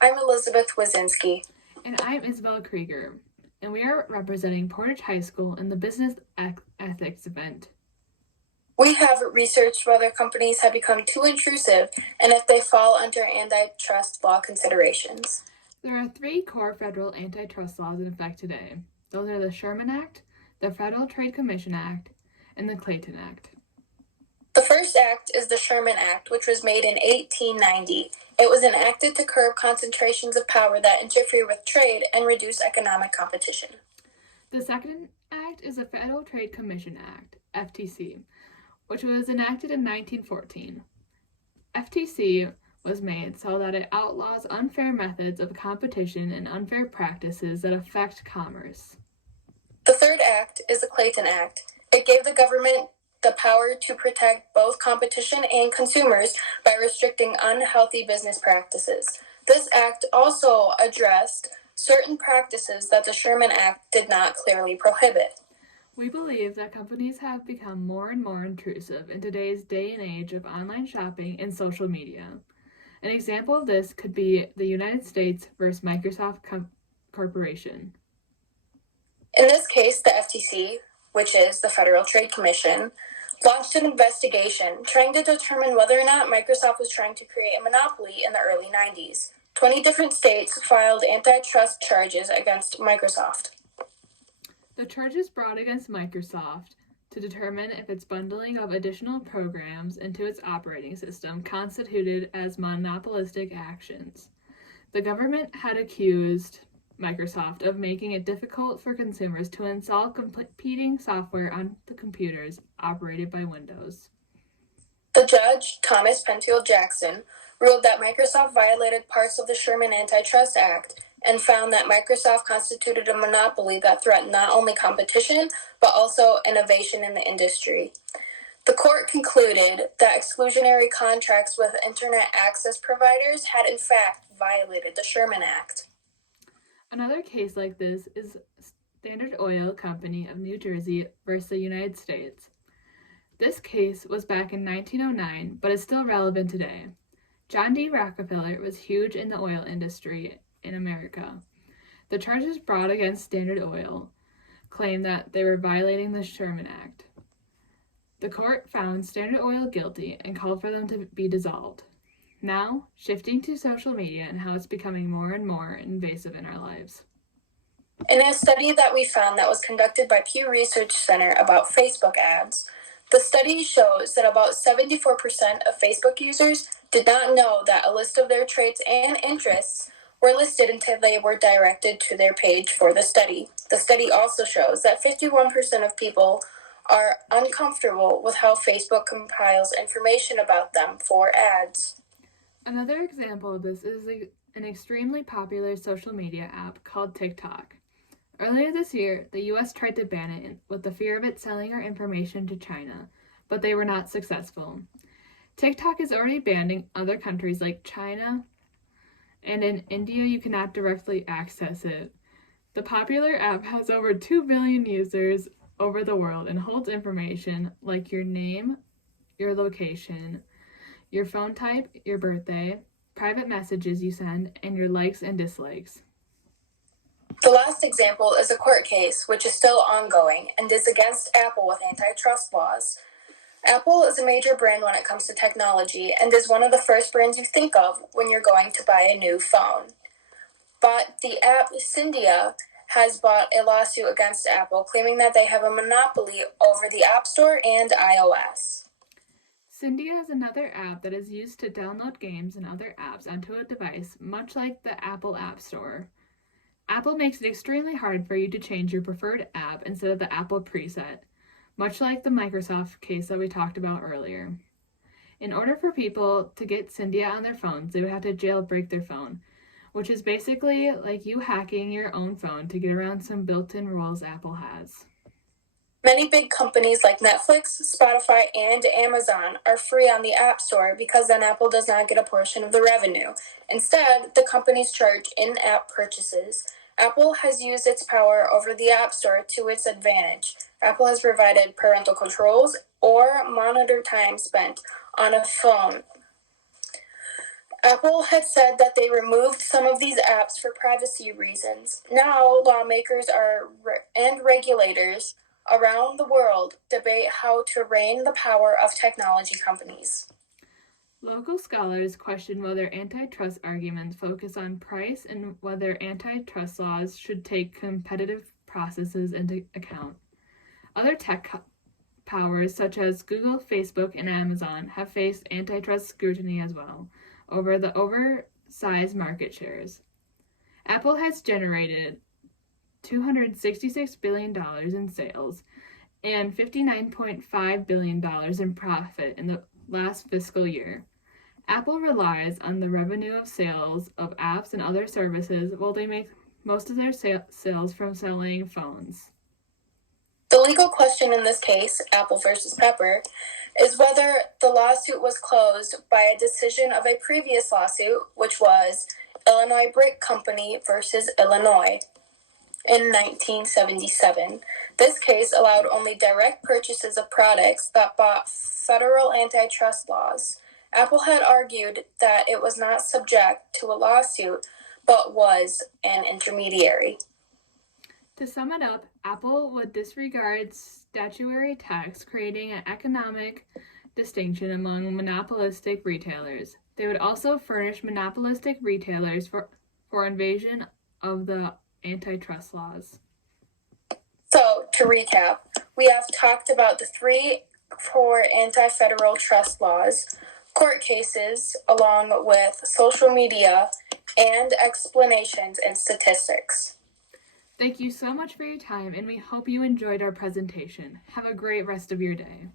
I'm Elizabeth Wazinski. And I'm Isabel Krieger, and we are representing Portage High School in the Business Ethics event. We have researched whether companies have become too intrusive and if they fall under antitrust law considerations. There are 3 core federal antitrust laws in effect today. Those are the Sherman Act, the Federal Trade Commission Act, and the Clayton Act. The first act is the Sherman Act, which was made in 1890. It was enacted to curb concentrations of power that interfere with trade and reduce economic competition. The second act is the Federal Trade Commission Act, FTC, which was enacted in 1914. FTC was made so that it outlaws unfair methods of competition and unfair practices that affect commerce. The third act is the Clayton Act. It gave the government the power to protect both competition and consumers by restricting unhealthy business practices. This act also addressed certain practices that the Sherman Act did not clearly prohibit. We believe that companies have become more and more intrusive in today's day and age of online shopping and social media. An example of this could be the United States versus Microsoft Corporation. In this case, the FTC, which is the Federal Trade Commission, launched an investigation trying to determine whether or not Microsoft was trying to create a monopoly in the early 90s. 20 different states filed antitrust charges against Microsoft. The charges brought against Microsoft to determine if its bundling of additional programs into its operating system constituted as monopolistic actions. The government had accused Microsoft of making it difficult for consumers to install competing software on the computers operated by Windows. The judge, Thomas Penfield Jackson, ruled that Microsoft violated parts of the Sherman Antitrust Act and found that Microsoft constituted a monopoly that threatened not only competition, but also innovation in the industry. The court concluded that exclusionary contracts with internet access providers had in fact violated the Sherman Act. Another case like this is Standard Oil Company of New Jersey versus the United States. This case was back in 1909, but is still relevant today. John D. Rockefeller was huge in the oil industry in America. The charges brought against Standard Oil claimed that they were violating the Sherman Act. The court found Standard Oil guilty and called for them to be dissolved. Now, shifting to social media and how it's becoming more and more invasive in our lives. In a study that we found that was conducted by Pew Research Center about Facebook ads, the study shows that about 74% of Facebook users did not know that a list of their traits and interests were listed until they were directed to their page for the study. The study also shows that 51% of people are uncomfortable with how Facebook compiles information about them for ads. Another example of this is an extremely popular social media app called TikTok. Earlier this year, the US tried to ban it with the fear of it selling our information to China, but they were not successful. TikTok is already banned in other countries like China, and in India you cannot directly access it. The popular app has over 2 billion users over the world and holds information like your name, your location, your phone type, your birthday, private messages you send, and your likes and dislikes. The last example is a court case which is still ongoing and is against Apple with antitrust laws. Apple is a major brand when it comes to technology and is one of the first brands you think of when you're going to buy a new phone. But the app Cyndia has brought a lawsuit against Apple, claiming that they have a monopoly over the App Store and iOS. Cyndia is another app that is used to download games and other apps onto a device, much like the Apple App Store. Apple makes it extremely hard for you to change your preferred app instead of the Apple preset, much like the Microsoft case that we talked about earlier. In order for people to get Cyndia on their phones, they would have to jailbreak their phone, which is basically like you hacking your own phone to get around some built-in rules Apple has. Many big companies like Netflix, Spotify, and Amazon are free on the App Store because then Apple does not get a portion of the revenue. Instead, the companies charge in-app purchases. Apple has used its power over the App Store to its advantage. Apple has provided parental controls or monitor time spent on a phone. Apple had said that they removed some of these apps for privacy reasons. Now, lawmakers and regulators around the world debate how to rein the power of technology companies. Local scholars question whether antitrust arguments focus on price and whether antitrust laws should take competitive processes into account. Other tech powers, such as Google, Facebook, and Amazon, have faced antitrust scrutiny as well over the oversized market shares. Apple has generated $266 billion in sales and $59.5 billion in profit in the last fiscal year. Apple relies on the revenue of sales of apps and other services while they make most of their sales from selling phones. The legal question in this case, Apple versus Pepper, is whether the lawsuit was closed by a decision of a previous lawsuit, which was Illinois Brick Company versus Illinois in 1977. This case allowed only direct purchases of products that bought federal antitrust laws. Apple had argued that it was not subject to a lawsuit, but was an intermediary. To sum it up, Apple would disregard statutory text, creating an economic distinction among monopolistic retailers. They would also furnish monopolistic retailers for invasion of the antitrust laws. So, to recap, we have talked about the 3 core anti-federal trust laws, court cases, along with social media, and explanations and statistics. Thank you so much for your time, and we hope you enjoyed our presentation. Have a great rest of your day.